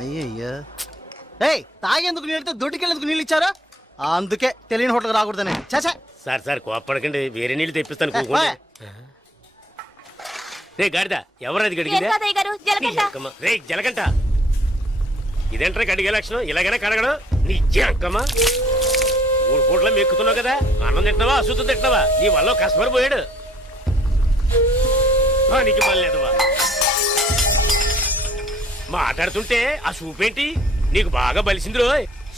అయ్యయ్యో తాగేందుకు నీళ్ళతో దొడ్డుకెళ్ళేందుకు నీళ్ళు ఇచ్చారు, అందుకే తెలియని హోటల్ రాకూడదని. చాచా సార్ సార్ కోపడకండి, వేరే నీళ్ళు తెప్పిస్తాను. రే గాడిద ఎవరది గడిగిందా? రే జలగంట, ఇదేంట్రా గడిగే లక్షణం? ఇలాగైనా కడగడం నీ జంకమ్మా. 3 పూట్ల మెక్కుతున్నావు కదా, అన్నం తింటున్నావా అశుద్ధం తింటున్నావా? నీ వల్ల కస్టమర్ పోయాడు. నీకు మళ్ళేదవా మాట్లాడుతుంటే ఆ చూపేంటి? నీకు బాగా బలిసింది రో,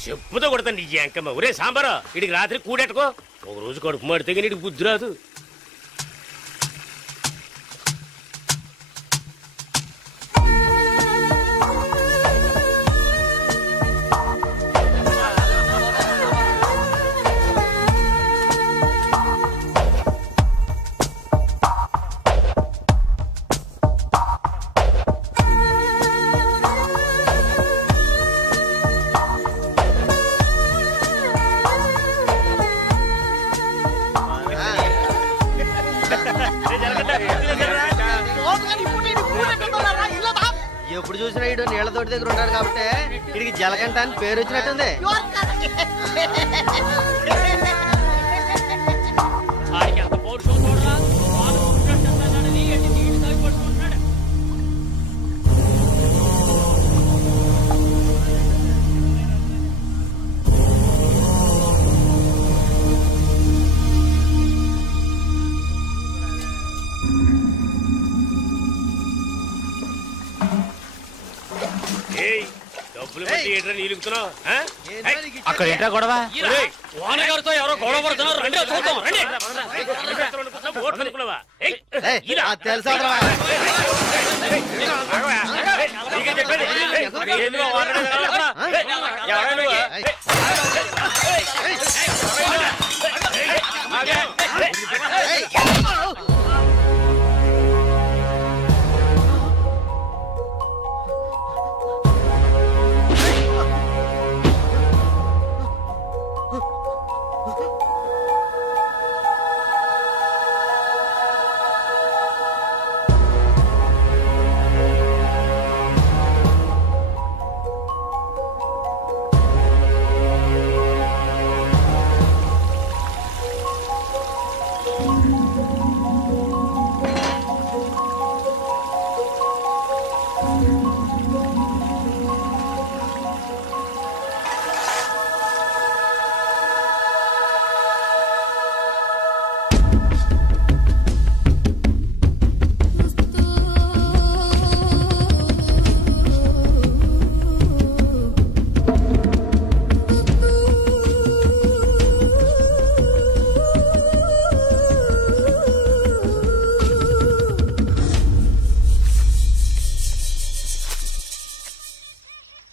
చెప్పుతో కొడతాను నీ జంకమ్మ. ఒరే సాంబారా, ఇడికి రాత్రి కూడెట్టుకో, ఒక రోజు కడుపు మాడితే కానీ ఇడికి బుద్ధి రాదు. ఎప్పుడు చూసినా ఇడు నీళ్ల తోటి దగ్గర ఉన్నాడు కాబట్టి ఇడికి జలగంట అని పేరు వచ్చినట్టుంది. అక్కడ ఏంటా గొడవ? వానగారితో ఎవరో గొడవ పడుతున్నారు, రండి చూద్దాం.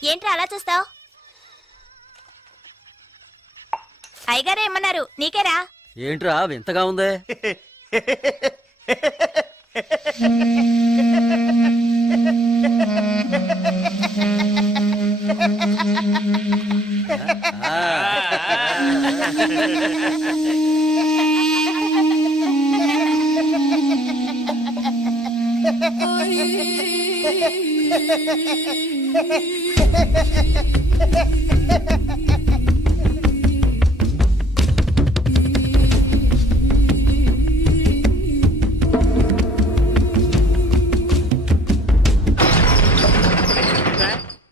ఏంట్రా అలా చూస్తావు? అయ్యగారు ఏమన్నారు? నీకేరా? ఏంట్రా వింతగా ఉందే?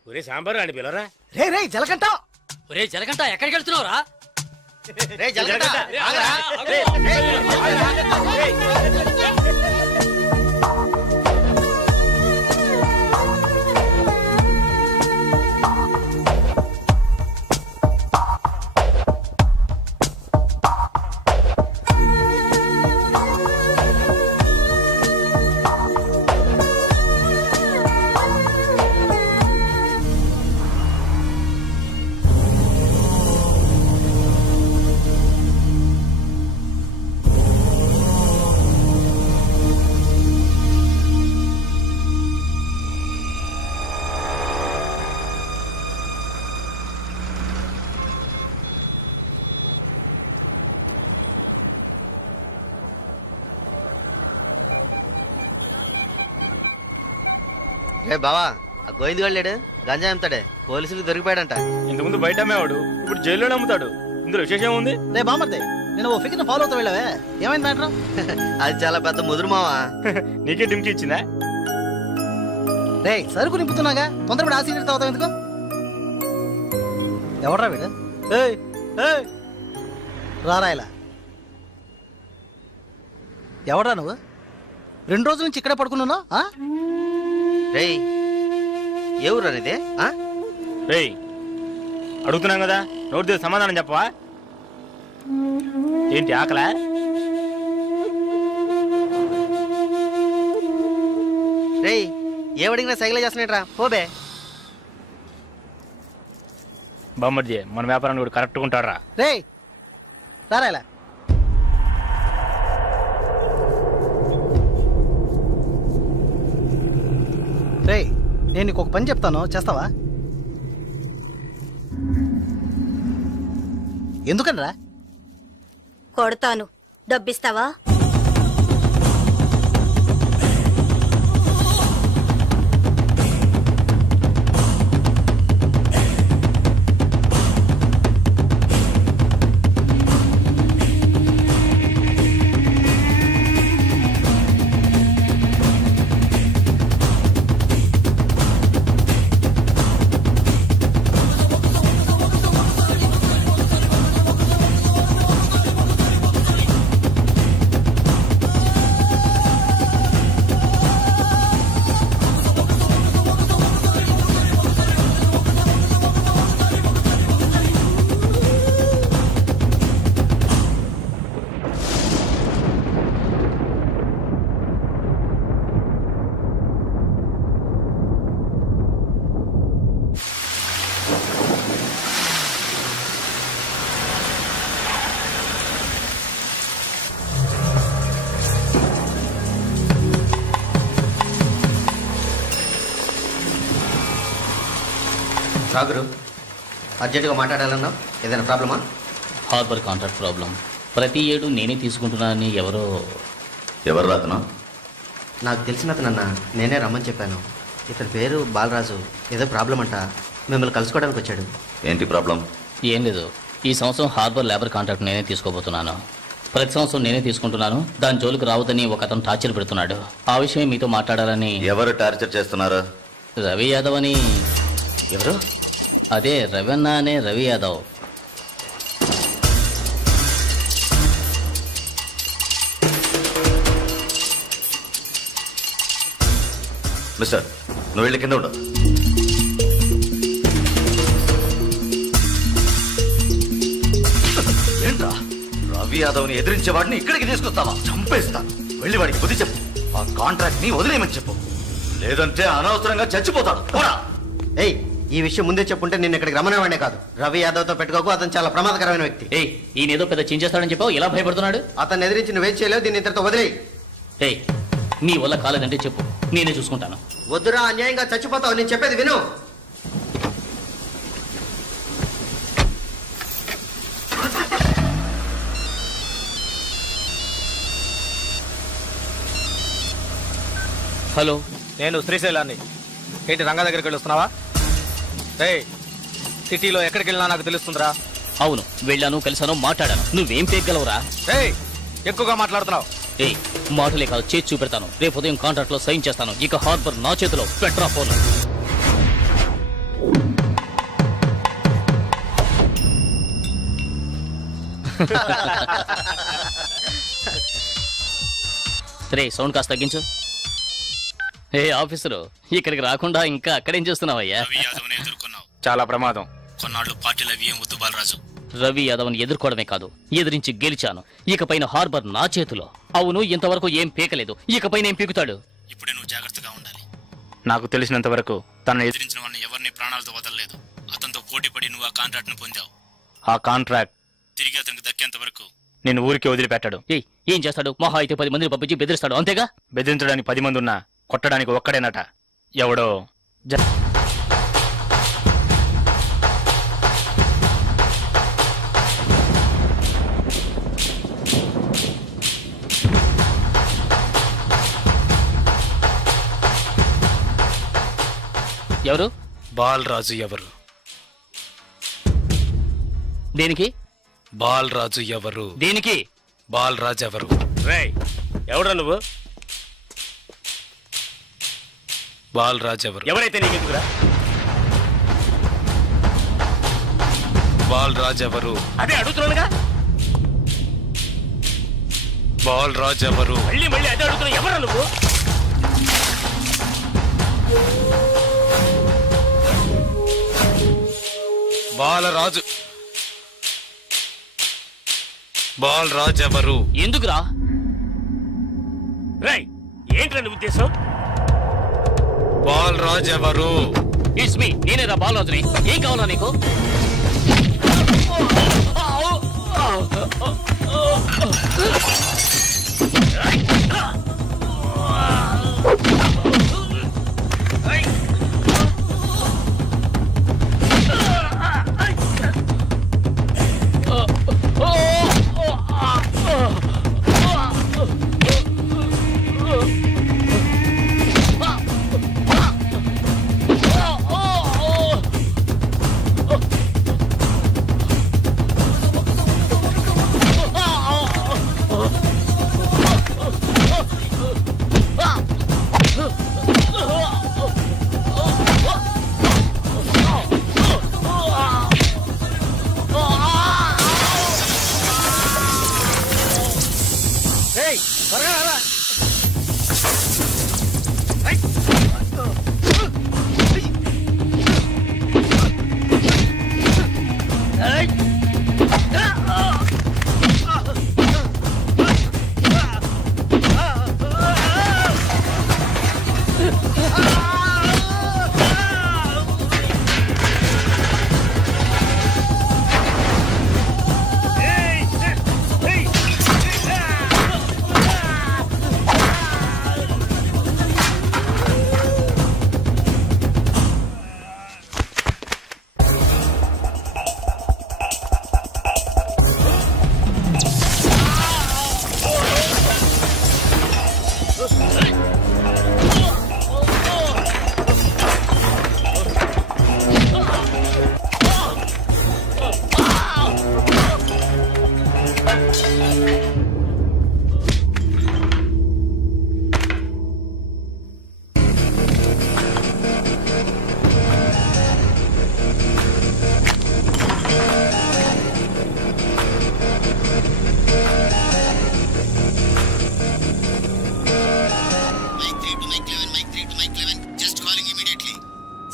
ఒరే సాంబారు అని పిలవరా. రే రే జలగంట, ఒరే జలగంట ఎక్కడికి వెళ్తున్నావురా? రే జలగంట రే బావా, ఆ గోవింద్ వెళ్ళాడు గంజా అమ్ముతాడే పోలీసులకు దొరికిపోయాడంట. ఇంతకుముందు బయట అమ్మేవాడు, ఇప్పుడు జైల్లోనే అమ్ముతాడు. ఇందులో విశేషం ఉంది? రే బామర్దే, నేను ఓ ఫిగర్ ఫాలో అవుతా వెళ్ళావే, ఏమైంది మ్యాటర్? అది చాలా పెద్ద ముదురు మావా. నీకే డుమ్కి ఇచ్చిందా? రే సరుకు నింపుతున్నాగా, తొందరపడి ఆ సీనియర్ తాగుతావు ఎందుకు? ఎవడ్రా వీడు? రారా ఇలా. ఎవడ్రా నువ్వు? 2 రోజుల నుంచి ఇక్కడే పడుకున్నావు? రేయ్ ఏ ఊరు అనేది? రేయ్ అడుగుతున్నాం కదా, నోటి దగ్గర సమాధానం చెప్పవా? ఏంటి ఆకలా? రేయ్ ఏవడిగినా సైకిల్ చేస్తున్నాట్రా, పోబే. బామ్మర్జీ మన వ్యాపారాన్ని కూడా కరెక్ట్గా ఉంటాడు రా. రే రారా ఇలా. రే నేను నీకు ఒక పని చెప్తాను, చేస్తావా? ఎందుకనరా? కొడతాను, డబ్బిస్తావా? సాగరు అర్జెంటుగా మాట్లాడాలన్నా, ఏదైనా ప్రాబ్లమా? Harbour contract problem. ప్రతి ఏడు నేనే తీసుకుంటున్నానని ఎవరు రాతనా? నాకు తెలిసిన అతనన్నా, నేనే రమ్మని చెప్పాను. ఇతని పేరు బాలరాజు. ఏదో ప్రాబ్లం అంట, మిమ్మల్ని కలుసుకోవడానికి వచ్చాడు. ఏంటి ప్రాబ్లం? ఏం లేదు, ఈ సంవత్సరం హార్బర్ లేబర్ కాంట్రాక్ట్ నేనే తీసుకోబోతున్నాను. ప్రతి సంవత్సరం నేనే తీసుకుంటున్నాను. దాని జోలికి రావద్దని ఒక అతను టార్చర్ పెడుతున్నాడు. ఆ విషయం మీతో మాట్లాడాలని. ఎవరు టార్చర్ చేస్తున్నారు? రవి యాదవ్ అని. ఎవరు? అదే రవణ అనే రవి యాదవ్. మిస్టర్, నువ్వు వెళ్ళి కింద ఉండు. ఏంట్రా, రవి యాదవ్ని ఎదిరించే వాడిని ఇక్కడికి తీసుకొస్తావా? చంపేస్తాను. వెళ్ళి వాడికి బుద్ధి చెప్పు. ఆ కాంట్రాక్ట్ ని వదిలేయమని చెప్పు, లేదంటే అనవసరంగా చచ్చిపోతాడు. ఏయ్ ఈ విషయం ముందే చెప్పుంటే నేను ఇక్కడికి రమ్మనేవాడే కాదు. రవి యాదవ్తో పెట్టుకోకు, అతను చాలా ప్రమాదకరమైన వ్యక్తి. ఏయ్ ఈయన ఏదో పెద్ద చించేస్తాడని చెప్పావు, ఎలా భయపడుతున్నాడు? అతను ఎదిరించి నువ్వేం చేయలేవు, దీన్ని ఇతరుతో వదిలేయి. ఏయ్ నీ వల్ల కాలేదంటే చెప్పు, నేనే చూసుకుంటాను. వద్దురా, అన్యాయంగా చచ్చిపోతావు. నేను చెప్పేది విను. హలో, నేను శ్రీశైలాన్ని. ఏంటి రంగా దగ్గరికి వెళ్ళొస్తున్నావా? సిటీలో ఎక్కడికి వెళ్ళినా నాకు తెలుస్తుందిరా. అవును వెళ్ళాను, కలిసాను, మాట్లాడాను. నువ్వేం పేగలవురా? ఎక్కువగా మాట్లాడుతున్నావు. ఏయ్ మాటలే కాదు, చేసి చూపెడతాను. రేపు ఉదయం కాంట్రాక్ట్ లో సైన్ చేస్తాను. ఇక హార్బర్ నా చేతిలో. Petra phone. రే సౌండ్ కాస్త తగ్గించు. ఏ ఆఫీసరు, ఇక్కడికి రాకుండా ఇంకా అక్కడేం చేస్తున్నావయ్యా? చాలా ప్రమాదం. కొన్నాళ్ళు పార్టీలో ఏం వద్దు బాలరాజు. రవి యాదవ్ని ఎదుర్కోవడమే కాదు, ఎదిరించి గెలిచాను. ఇకపైన హార్బర్ నా చేతిలో. అవును, ఇంతవరకు ఏం పీకలేదు, ఇకపైన ఏం పీకుతాడు? ఇప్పుడే నువ్వు జాగ్రత్తగా ఉండాలి. నాకు తెలిసినంత వరకు తనను ఎదిరించిన వాడిని ఎవరిని ప్రాణాలతో వదలలేదు. అతనితో పోటీ పడి నువ్వు ఆ కాంట్రాక్ట్ ను పొందావు. ఆ కాంట్రాక్ట్ తిరిగి అతనికి దక్కేంత వరకు నేను ఊరికి వదిలిపెట్టాడు. ఏం చేస్తాడు? మహా అయితే 10 మందిని పంపించి బెదిరిస్తాడు, అంతేగా? బెదిరించడానికి 10 మంది ఉన్నా కొట్టడానికి ఒక్కడేనట. ఎవడో ఎవరు? బాలరాజు ఎవరు? దేనికి? బాలరాజు ఎవరు? దేనికి? బాలరాజు ఎవరు? రేయ్ ఎవడ్రా నువ్వు? బాలరాజు ఎవరు? ఎవరైతే నీకెందుకురా? బాలరాజు ఎవరు? అదే అడుగుతున్నానుగా. బాలరాజు ఎవరు? మళ్ళీ మళ్ళీ అదే అడుగుతున్నా. ఎవరా నువ్వు? బాలరాజు. బాలరాజు ఎవరు? ఎందుకురా? రేయ్ ఏంట్రా నీ ఉద్దేశం? బాలరాజు ఎవరు? ఇట్స్ మీ, నేనేరా బాలరాజుని. ఏం కావాలా నీకు?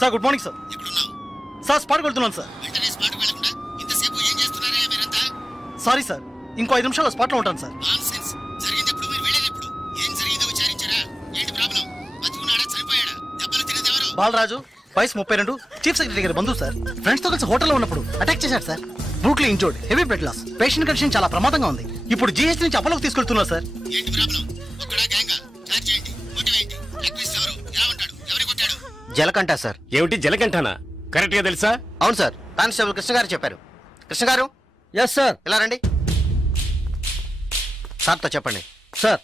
Sir good morning sir. Sir స్పాట్కి వెళ్తున్నాను సార్. సారీ సార్, ఇంకో 5 నిమిషాల్లో స్పాట్లో ఉంటాను సార్. బాలరాజు వయసు 32, చీఫ్ సెక్రటరీ గారి బంధువు సార్. ఫ్రెండ్స్ తో కలిసి హోటల్లో ఉన్నప్పుడు అటాక్ చేశారు sir. Brutally injured, heavy blood loss. Patient condition చాలా ప్రమాదంగా ఉంది. ఇప్పుడు జీహెచ్ నుంచి అపోలోకి తీసుకెళ్తున్నారు సార్. జలకంఠ సార్. ఏమిటి జలకంఠనా? కరెక్ట్ గా తెలుసా? అవును సార్, కానిస్టేబుల్ కృష్ణ గారు చెప్పారు. కృష్ణ గారు. Yes sir. ఇలా రండి. సార్తో చెప్పండి. సార్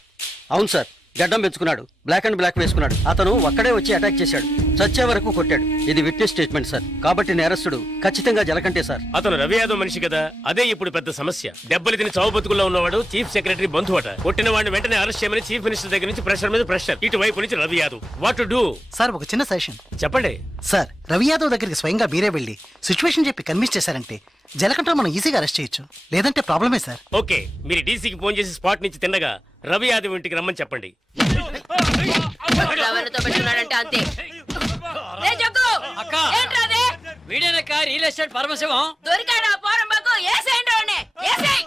అవును సార్, గడ్డం పెంచుకున్నాడు, బ్లాక్ అండ్ బ్లాక్ వేసుకున్నాడు. అతను ఒక్కడే వచ్చి అటాక్ చేశాడు, చచ్చే వరకు కొట్టాడు. ఇది విట్నెస్ స్టేట్మెంట్ సార్, కాబట్టి నేరస్తుడు ఖచ్చితంగా జలకంటే సార్. అతను రవి యాదవ్ మనిషి కదా, అదే ఇప్పుడు పెద్ద సమస్య. దెబ్బలు తిని చావు బతుకుల్లో ఉన్నవాడు చీఫ్ సెక్రటరీ బంధువు అట. కొట్టిన వాడిని వెంటనే అరెస్ట్ చేయమని చీఫ్ మినిస్టర్ దగ్గర నుంచి ప్రెషర్ మీద ప్రెషర్. ఇటువైపు నుంచి Ravi Yadav. What to do? Sir ఒక చిన్న సజెషన్ చెప్పండి. సార్ రవి యాదవ్ దగ్గరికి స్వయంగా మీరే వెళ్ళి సిచ్యువేషన్ చెప్పి కన్విన్స్ చేశారంటే జలకంఠ మనం ఈజీగా అరెస్ట్ చేయొచ్చు, లేదంటే ప్రాబ్లమే సార్. ఓకే, మీరు డీసీకి ఫోన్ చేసి స్పాట్ నుంచి తిన్నగా రవి యాదవ్ ఇంటికి రమ్మని చెప్పండి. అంతే. వీడేనక్క రియల్ ఎస్టేట్ పరమశివం. దొరికాడా పోరంబాకు? ఏసేయండి వాడిని, ఏసేయ్.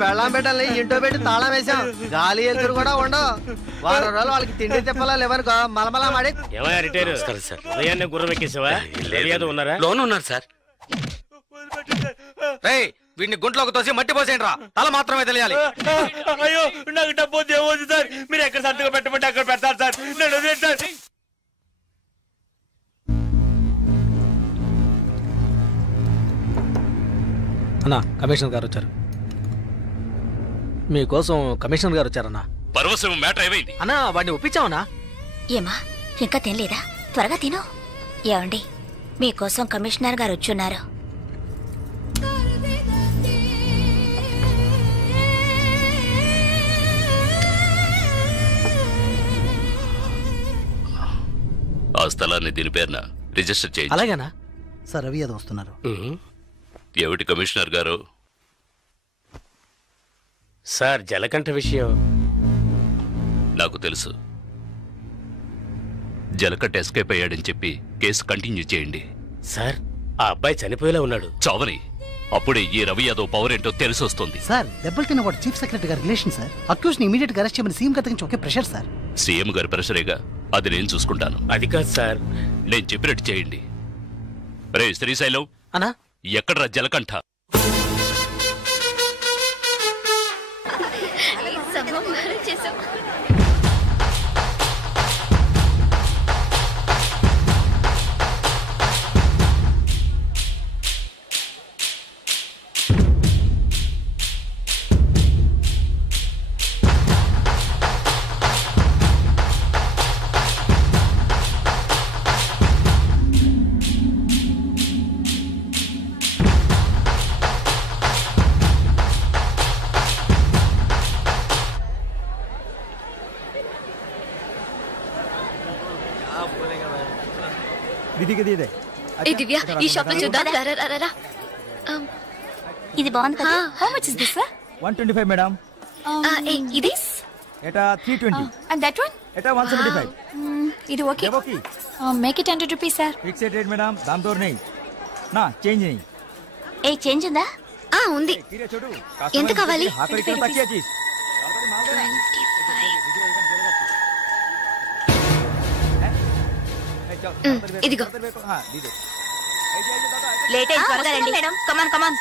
పెళ్ళాం పెట్టాలి, ఇంటో పెట్టి తాళం వేసాం. గాలి ఎదురు కూడా ఉండవు. వారం రోజులు వాళ్ళకి తిండి తిప్పలా లేవనుకో మలమలా మాడి. ఏమయ్యా రిటైర్ సార్, ఉదయాన్నే గుర్రం ఎక్కేసావా? రవి యాదవ్ ఉన్నారా? లోన్ ఉన్నారు సార్. వీడిని గుంట్లోకి తోసి మట్టి పోసేయండి రా, తల మాత్రమే తెలియాలి. అయ్యో నాకు డబ్బు ఏమవుతుంది సార్, మీరు ఎక్కడ సంతకం పెట్టమంటే అక్కడ పెడతారు సార్. నేను సార్. అన్నా కమిషనర్ గారు వచ్చారు. మీకోసం కమిషనర్ గారు వచ్చారన్నా. పరవశం మ్యాటర్ ఏమైంది అన్నా? వాడిని ఒప్పించావన్నా? ఏమా ఇంకా తినలేదా? త్వరగా తిను. ఏమండి మీకోసం కమిషనర్ గారు వచ్చున్నారు. ఆ స్థలాన్ని దీని పేరున రిజిస్టర్ చేయండి. అలాగేనా సార్? రవి యాదవ్ వస్తున్నారు. ఏమిటి కమిషనర్ గారు? సార్ జలకంఠ విషయం నాకు తెలుసు. జలకంఠ ఎస్కేప్ అయ్యాడని చెప్పి కేసు కంటిన్యూ చేయండి. సార్ ఆ అబ్బాయి చనిపోయేలా ఉన్నాడు. చావని అప్పుడే ఈ రవి యాదవ్ పవర్ ఏంటో తెలిసి వస్తుంది. సార్ దెబ్బలు తిన్న వాడు చీఫ్ సెక్రటరీ గారి రిలేషన్ సార్. అక్యూజ్ ని ఇమీడియట్ గా అరెస్ట్ చేయమని సీఎం గారి నుంచి ఒకే ప్రెషర్ సార్. సీఎం గారి ప్రెషరేగా, అది నేను చూసుకుంటాను. అది కాదు సార్, నేను చెప్పినట్టు చేయండి. రే శ్రీశైలం అన్నా, ఎక్కడ్రా జలకంఠ? దివ్య ఈ షాప్ లో చూద్దాం. ఇది బాగుంది కదా? How much is this? 125 madam. ఇది ఎటా 320 అండ్ దట్ వన్ ఎటా 175. ఇది okay. Make it 100 rupees sir. Fixed rate madam, దామ్ దోర్ नहीं నా చేంజ్ नहीं. ఏ చేంజ్ ఉందా? ఉంది. ఎంత కావాలి? ఇదిగో. లేట్ అయింది, త్వరగా రండి మేడం. కమాన్ కమాన్.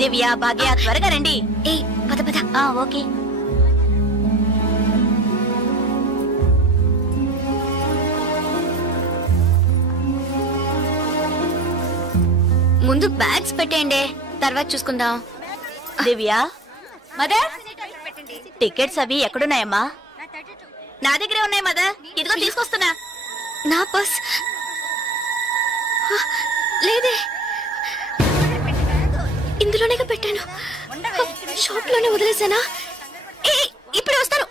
దివ్య, భాగ్య త్వరగా రండి. ఏ పద పద. ఓకే. ముందు బ్యాగ్స్ పెట్టేయండి, తర్వాత చూసుకుందాం. దివ్య, మదర్ టికెట్స్ అవి ఎక్కడున్నాయమ్మా? నా దగ్గరే ఉన్నాయి మదర్. ఇదిగో తీసుకొస్తున్నా. నా పర్స్ లేదే, ఇందులోనే పెట్టాను. షాప్ లోనే వదిలేసానా? ఇప్పుడు వస్తాను.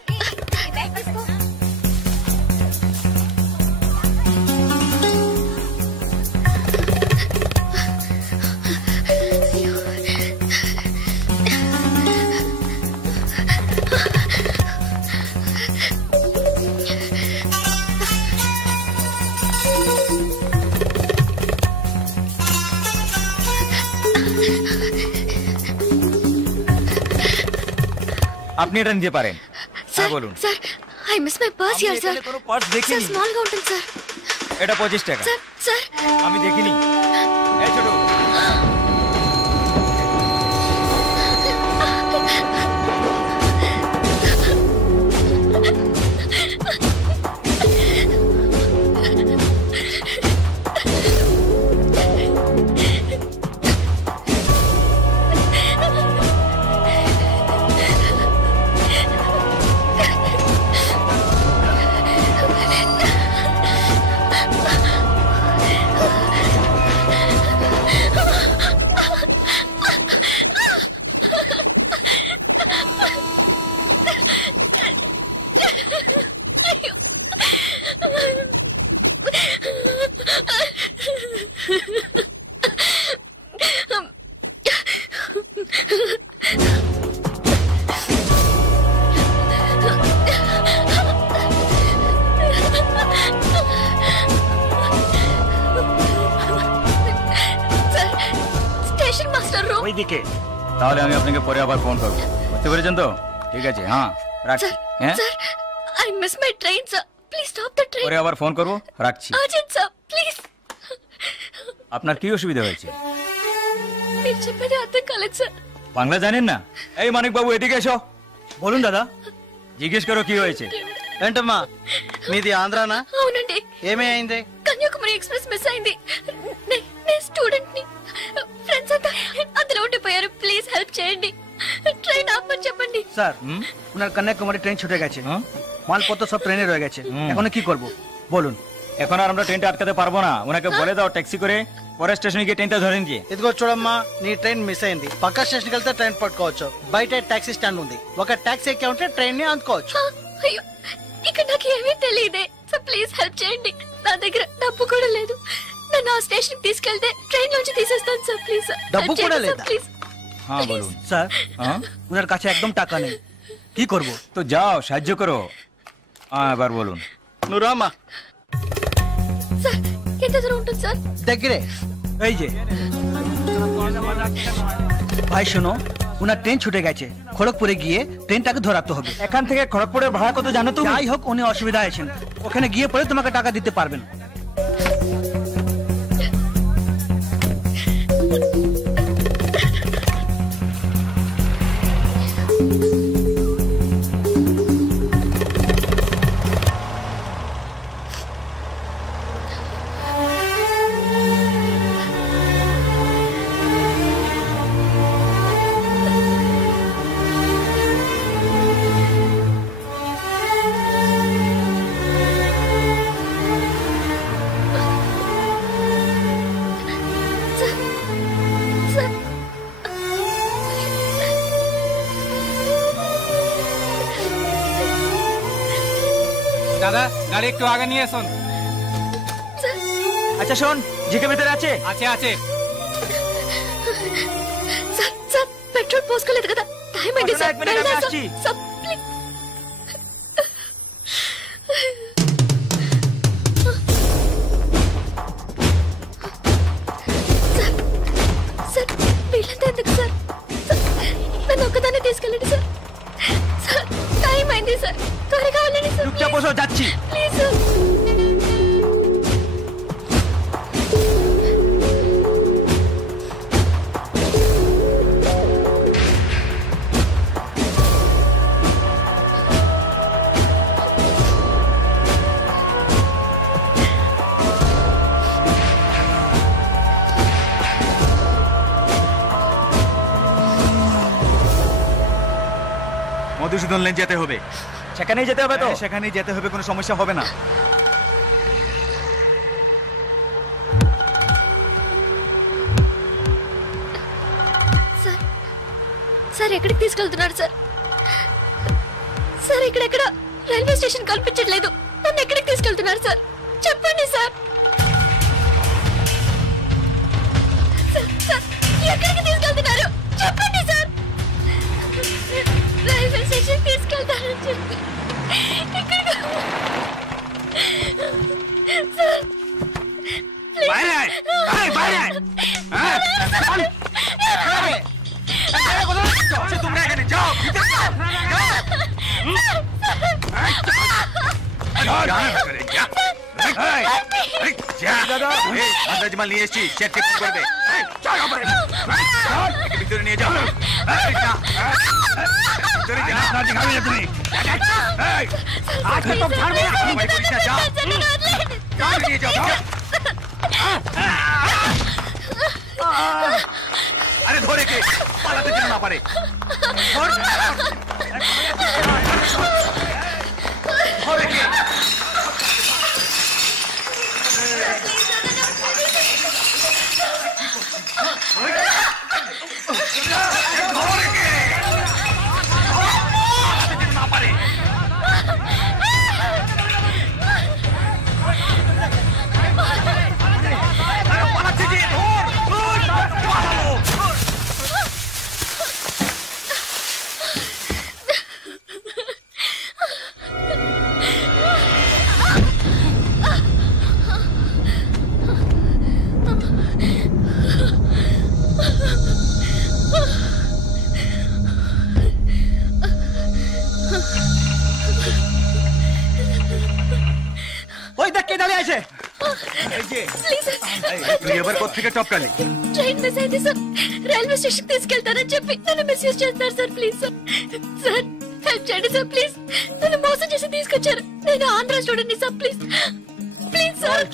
आप नहीं रन दे पा रहे हैं सर? बोलूं sir, I miss my purse here sir. Purse देखिए सर स्मॉल గా ఉంటుంది సార్. এটা 25 টাকা. सर सर আমি দেখিনি. এই ছোট দিকে তাহলে আমি আপনাকে পরে আবার ফোন করব। বুঝতে পেরেছেন তো? ঠিক আছে, হ্যাঁ রাখছি। হ্যাঁ sir, I miss my train sir, please stop the train. পরে আবার ফোন করব, রাখছি। Urgent sir, please. আপনার কি অসুবিধা হয়েছে? మీరు చెప్పేది అర్థం కాలేదు సార్। বাংলা জানেন না? এই মানিক বাবু এদিকে এসো। বলুন দাদা। জিজ্ঞেস করো কি হয়েছে। ఏంటమ్మా మీది ఆంధ్రానా? అవునండి. ఏమైంది? కన్యాకుమారి ఎక్స్ప్రెస్ మిస్ అయింది. నేను స్టూడెంట్ ని. ఫ్రెండ్స్ అంతా అందులో ఉండిపోయారు. ప్లీజ్ హెల్ప్ చేయండి. ট্রেন আপনি చెప్పండి। স্যার ওনার কন্যাকুমারী ট্রেন ছুটে গেছে, মালপত্র সব ট্রেনে রয়ে গেছে, এখন কি করব বলুন। এখন আর আমরা ট্রেনটা আটকাতে পারবো না, ওনাকে বলে দাও ট্যাক্সি করে পরে స్టేషన్ కి ట్రైన్ ধরে নিয়ে। ఇదిగో చూడమ్మా, నీ ట్రైన్ మిస్ అయింది, పక్క స్టేషన్ కి వెళ్తే ట్రైన్ పట్టుకోవచ్చు, బయట టాక్సీ స్టాండ్ ఉంది, ఒక టాక్సీ ఎక్కి ఉంటే ట్రైన్ ని అందుకోవచ్చు। అయ్యో ఇక్కడ నాకు ఏమీ తెలియదే, సో ప్లీజ్ హెల్ప్ చేయండి, నా దగ్గర డబ్బు కూడా లేదు, నన్ను ఆ స్టేషన్ కి తీసుకెళ్తే ట్రైన్ నుంచి తీసేస్తాను సార్, ప్లీజ్। డబ్బు కూడా లేదా? ప్లీజ్। হ্যাঁ বলুন। স্যার ওনার কাছে একদম টাকা নেই, কি করব? তো যাও সাহায্য করো। এবার বলুন। నువ్వు రామ్మా। సార్ ఎంత దూరం ఉంటుంది సార్? దగ్గరే, এই যে। ভাই শোনো, ওনার ট্রেন ছুটে গেছে, খড়গপুরে গিয়ে ট্রেনটাকে ধরাতে হবে। এখান থেকে খড়গপুরের ভাড়া কত জানো তুমি? যাই হোক উনি অসুবিধা আছেন, ওখানে গিয়ে পরে তোমাকে টাকা দিতে পারবেন। দাদা গাড়ি একটু আগে নিয়ে আসুন। আচ্ছা শোন, জিকে ভিতরে আছে? আছে আছে। సార్ పెట్రోల్ పోసుకోలేదు కదా, టైం అయింది సార్, আসছি। సార్ వీళ్ళంతా ఎందుకు సార్? నన్ను ఒక్కదాన్ని తీసుకెళ్ళండి సార్, సార్ టైం అయింది సార్, త్వరగా వెళ్ళండి సార్, চুপচাপ বসো, যাচ্ছি। Please sir. মধুসূদন লেন যেতে হবে। সেখানেই যেতে হবে তো? সেখানেই যেতে হবে, কোনো সমস্যা হবে না। సార్ సార్ ఎక్కడికి తీసుకెళ్తున్నారు సార్? సార్ ఇక్కడెక్కడ రైల్వే స్టేషన్ కనిపించట్లేదు, నన్ను ఎక్కడికి తీసుకెళ్తున్నారు సార్? చెప్పండి సార్, సార్ ఎక్కడికి తీసుకెళ్తున్నారు చెప్పండి సార్? రైల్వే స్టేషన్ తీసుకెళ్తారని చెప్పి సార్ মাল নিয়ে এসছি, চেক করবে। ভিতরে নিয়ে যাও, আরে ধরে কে পালাতে যেন না পারে। ধরে কে? টপকালি ట్రైన్ మిస్ అయింది సార్, రైల్వే స్టేషన్ తీసుకెళ్తారని చెప్పి నన్ను మిస్యూజ్ చేస్తారు sir, please sir, sir help చేయండి సార్ ప్లీజ్. నన్ను మోసం చేసి తీసుకొచ్చారు. నేను ఆంధ్ర స్టూడెంట్ ని సార్ ప్లీజ్ ప్లీజ్ సార్.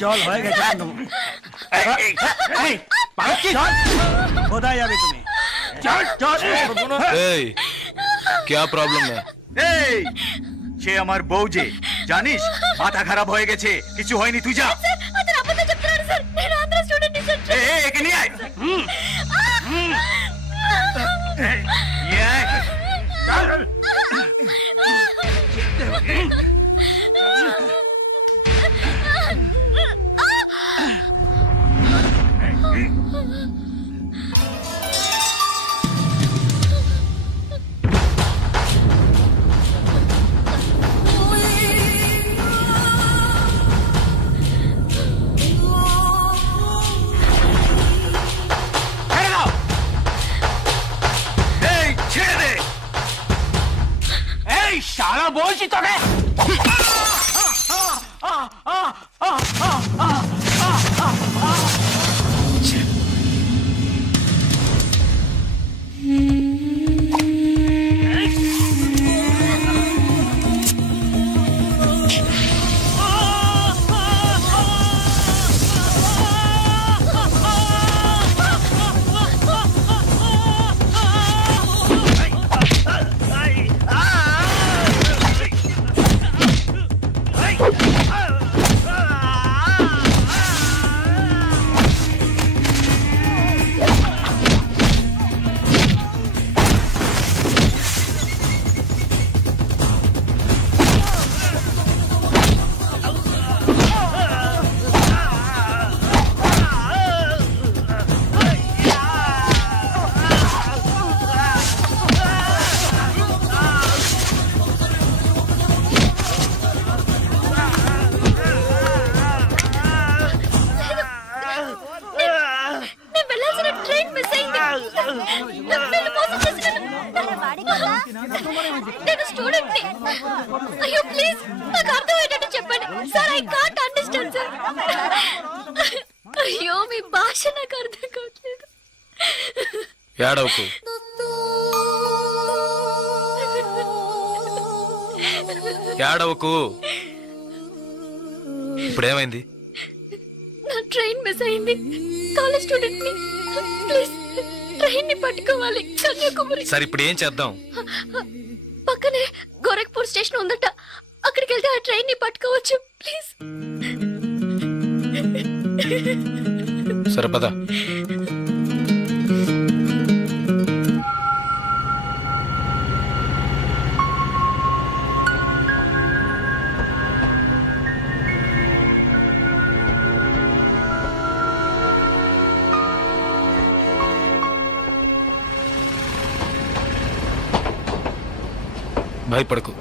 क्या प्रॉब्लम है? সে আমার বউ যে জানিস মাথা খারাপ হয়ে গেছে কিছু হয়নি তুই যা అతను అబద్ధం చెప్తున్నాడు సార్. నేను ఆంధ్ర స్టూడెంట్ ని సార్. একে নিয়ে আয় শালা বলছি তোকে నేను స్టూడెంట్ ని. అయ్యో ప్లీజ్ నాకు అర్థమయ్యేటట్టు చెప్పండి sir. I can't understand sir. అయ్యో మీ భాష నాకు అర్థం కావట్లేదు. ఏడవకు. ఏడవకు. ఇప్పుడేమైంది? నా ట్రైన్ మిస్ అయింది. కాలేజ్ స్టూడెంట్ ని. ప్లీజ్ ట్రైన్ ని పట్టుకోవాలి కన్యాకుమారి. సరే ఇప్పుడు ఏం చేద్దాం? పక్కనే గోరఖ్పూర్ స్టేషన్ ఉందట. అక్కడికి వెళ్తే ఆ ట్రైన్ ని పట్టుకోవచ్చు ప్లీజ్. సరే పద. భయపడకు,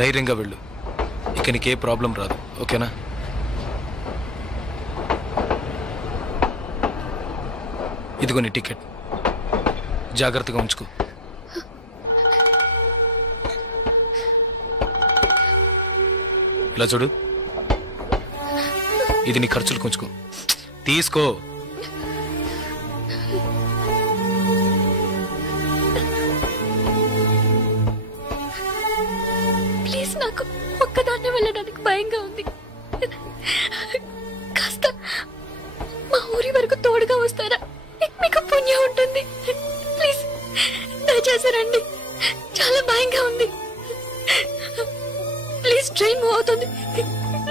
ధైర్యంగా వెళ్ళు. ఇక నీకే ప్రాబ్లం రాదు, ఓకేనా? ఇదిగో నీ టికెట్, జాగ్రత్తగా ఉంచుకో. ఇలా చూడు, ఇది నీ ఖర్చులు కొంచుకో. తీసుకో. ప్లీజ్ నాకు ఒక్కదాన్నే వెళ్ళడానికి భయంగా ఉంది. కాస్త మా ఊరి వరకు తోడుగా వస్తారా? మీకు పుణ్యం ఉంటుంది. ప్లీజ్ దయచేసి రండి, చాలా భయంగా ఉంది. ప్లీజ్ ట్రైన్ మూవ్ అవుతుంది,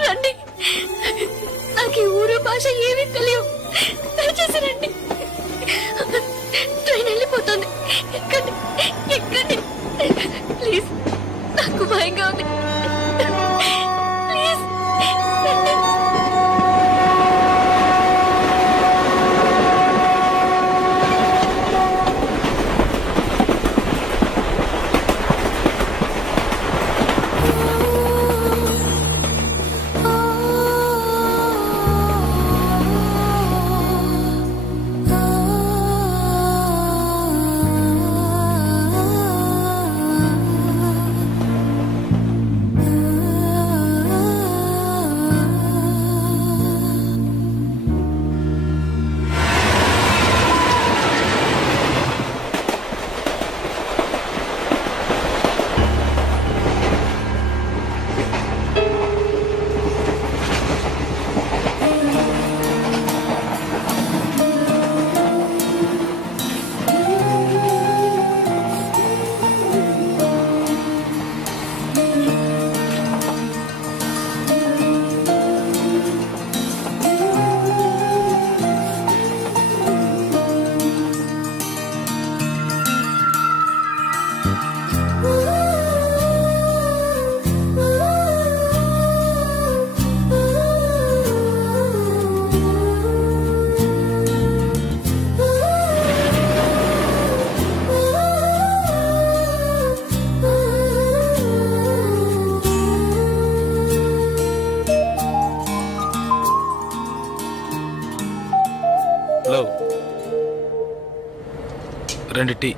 రండి. నాకు ఈ ఊరు భాష ఏమీ తెలియవు, దయచేసి రండి. ట్రైన్ వెళ్ళిపోతుంది, ఎక్కండి ఎక్కండి. ప్లీజ్ నాకు భయంగా ఉంది, ప్లీజ్ రండి. 2 టీ.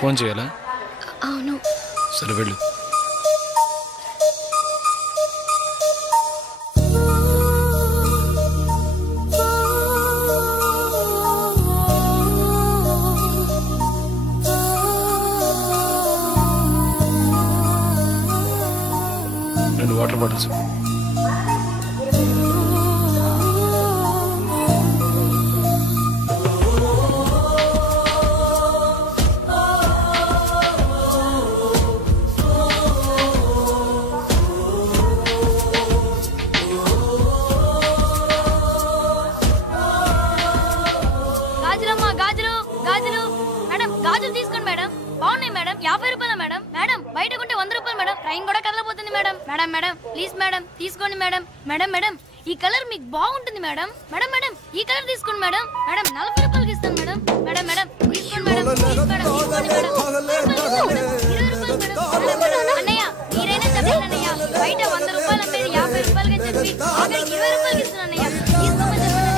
ఫోన్ చేయాలా? అవును. సరే వెళ్ళు. రెండు వాటర్ బాటిల్స్. ఈ కలర్ మీకు బాగుంటుంది మేడం. మేడం మేడం ఈ కలర్ తీసుకోండి మేడం. మేడం 40 రూపాయలకి ఇస్తాను మేడం. మేడం మేడం తీసుకోండి మేడం. అన్నయ్య మీరైనా చెప్పండి అన్నయ్య. బయట 100 రూపాయలు అమ్మేది 50 రూపాయలకి చెప్పి 20 రూపాయలకి ఇస్తాను అన్నయ్య. తీసుకోమని చెప్పండి అన్నయ్య.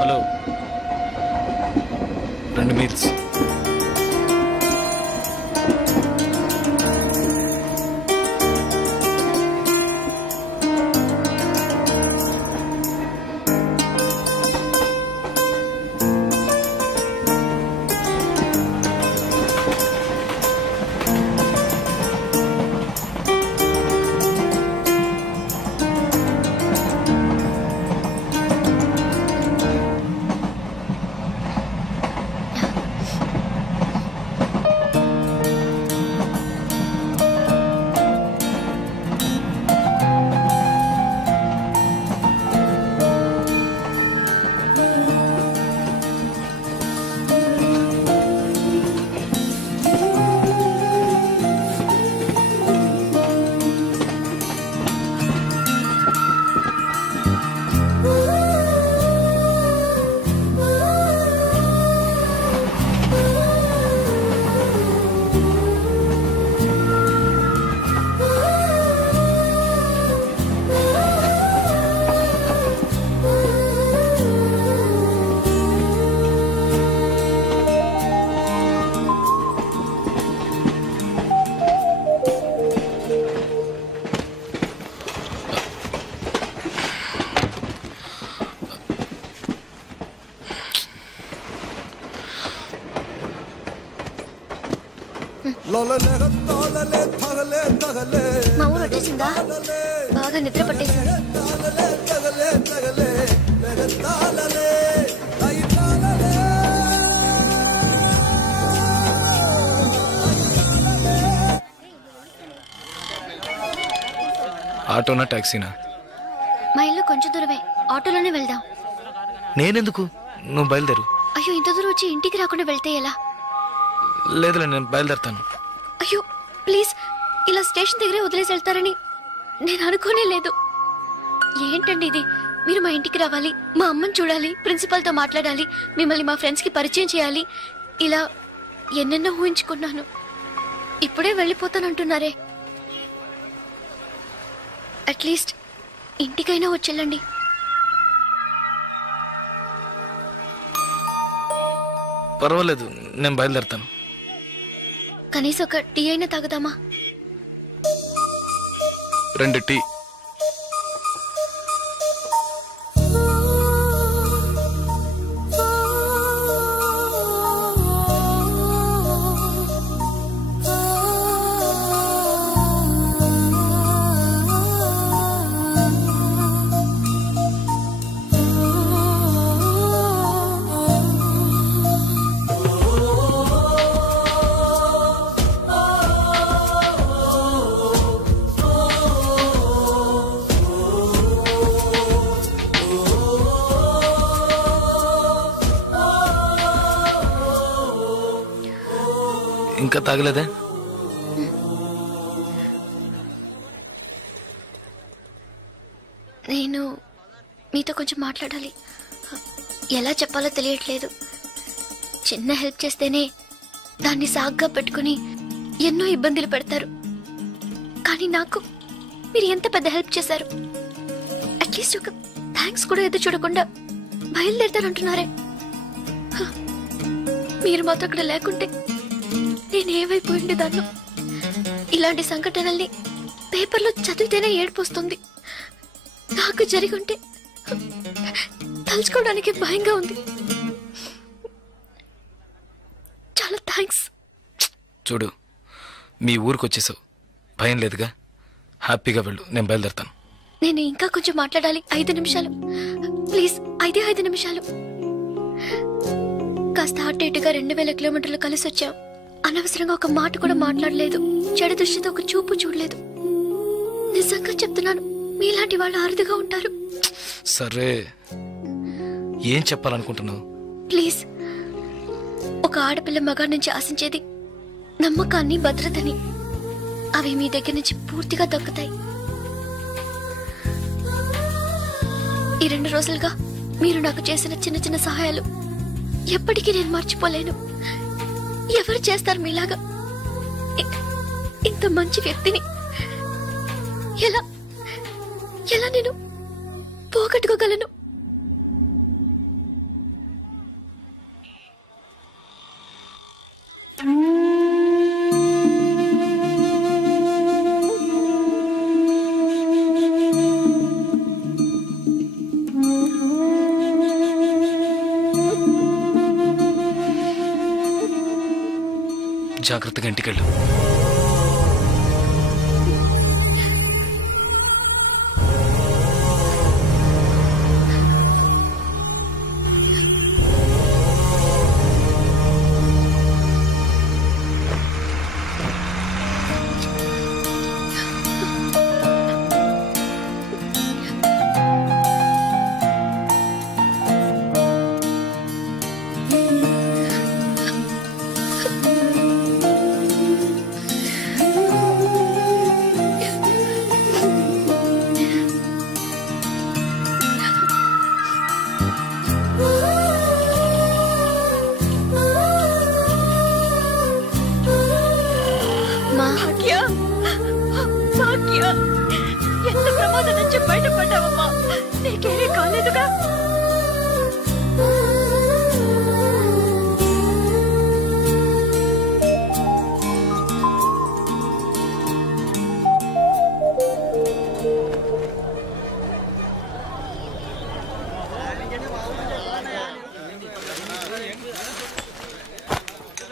Hello, 2 meals. మా ఊరు వచ్చేసిందా? బాగా నిద్ర పట్టేసింది. ఆటోనా టాక్సీనా? మా ఇల్లు కొంచెం దూరమే, ఆటోలోనే వెళ్దాం. నేనెందుకు? నువ్వు బయలుదేరు. అయ్యో ఇంత దూరం వచ్చి ఇంటికి రాకుండా వెళ్తే ఎలా? లేదులే, నేను బయలుదేరుతాను. అయ్యో ప్లీజ్, ఇలా స్టేషన్ దగ్గరే వదిలేసి వెళ్తారని నేను అనుకోనే లేదు. ఏంటండి ఇది? మీరు మా ఇంటికి రావాలి, మా అమ్మని చూడాలి, ప్రిన్సిపల్తో మాట్లాడాలి, మిమ్మల్ని మా ఫ్రెండ్స్కి పరిచయం చేయాలి, ఇలా ఎన్నెన్నో ఊహించుకున్నాను. ఇప్పుడే వెళ్ళిపోతానంటున్నారే. అట్లీస్ట్ ఇంటికైనా వచ్చేళ్ళండి. పర్వాలేదు, నేను బయలుదేరుతాను. కనీసం ఒక టీ అయినా తాగుదామా? 2 టీ. ఇంకా తాగలేదే? నేను మీతో కొంచెం మాట్లాడాలి. ఎలా చెప్పాలో తెలియట్లేదు. చిన్న హెల్ప్ చేస్తేనే దాన్ని సాగ్గా పెట్టుకుని ఎన్నో ఇబ్బందులు పెడతారు. కానీ నాకు మీరు ఎంత పెద్ద హెల్ప్ చేశారు. అట్లీస్ట్ ఒక థ్యాంక్స్ కూడా ఎదురు చూడకుండా బయలుదేరుతారంటున్నారే. మీరు మాతో అక్కడ లేకుంటే నేనేమైపోయి ఉండేదాన్ని. ఇలాంటి సంఘటనల్ని పేపర్లో చదివితేనే ఏడుపొస్తుంది. నాకు జరిగి ఉంటే తలుచుకోవడానికి భయంగా ఉంది. చాలా థ్యాంక్స్. చూడు, మీ ఊరికి వచ్చేసావు, భయం లేదుగా. హ్యాపీగా వెళ్ళు, నేను బయలుదేరుతాను. నేను ఇంకా కొంచెం మాట్లాడాలి. 5 నిమిషాలు ప్లీజ్. 5 నిమిషాలు. కాస్త అటు ఇటుగా 2000 కిలోమీటర్లు కలిసి వచ్చాం. అనవసరంగా ఒక మాట కూడా మాట్లాడలేదు. చెడు దృష్టితో ఒక చూపు చూడలేదు. నిజంగా చెప్తున్నాను, మీలాంటి వాళ్ళు అరుదుగా ఉంటారు. సరే, ఏం చెప్పాలనుకుంటున్నావు? ప్లీజ్. ఒక ఆడపిల్ల మగాడి నుంచి ఆశించేది నమ్మకాన్ని, భద్రతని. అవి మీ దగ్గర నుంచి పూర్తిగా దక్కుతాయి. ఈ 2 రోజులుగా మీరు నాకు చేసిన చిన్న చిన్న సహాయాలు ఎప్పటికీ నేను మర్చిపోలేను. ఎవరు చేస్తారు మీలాగా? ఇంత మంచి వ్యక్తిని ఎలా ఎలా నేను పోగొట్టుకోగలను? జాగ్రత్తగా ఇంటికెళ్ళు. ఎంత ప్రమాదం నుంచి బయటపడ్డావమ్మా? నీకేమీ కాలేదుగా?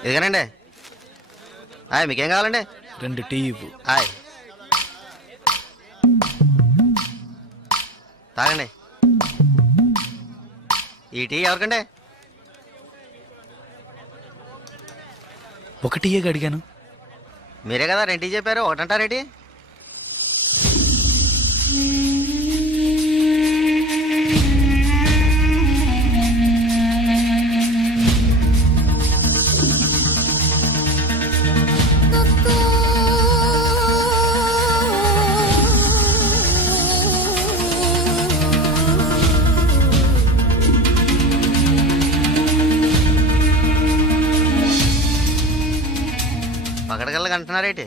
ఇదిగానండి. మీకేం కావాలండి? 2 టీ ఇవ్వు. తాగండి. ఈ టీ ఎవరికండి? 1 టీయే అడిగాను. మీరే కదా 2 టీ చెప్పారు, ఒకటంటారేంటి? పకడగల్లగా అంటున్నారేంటి?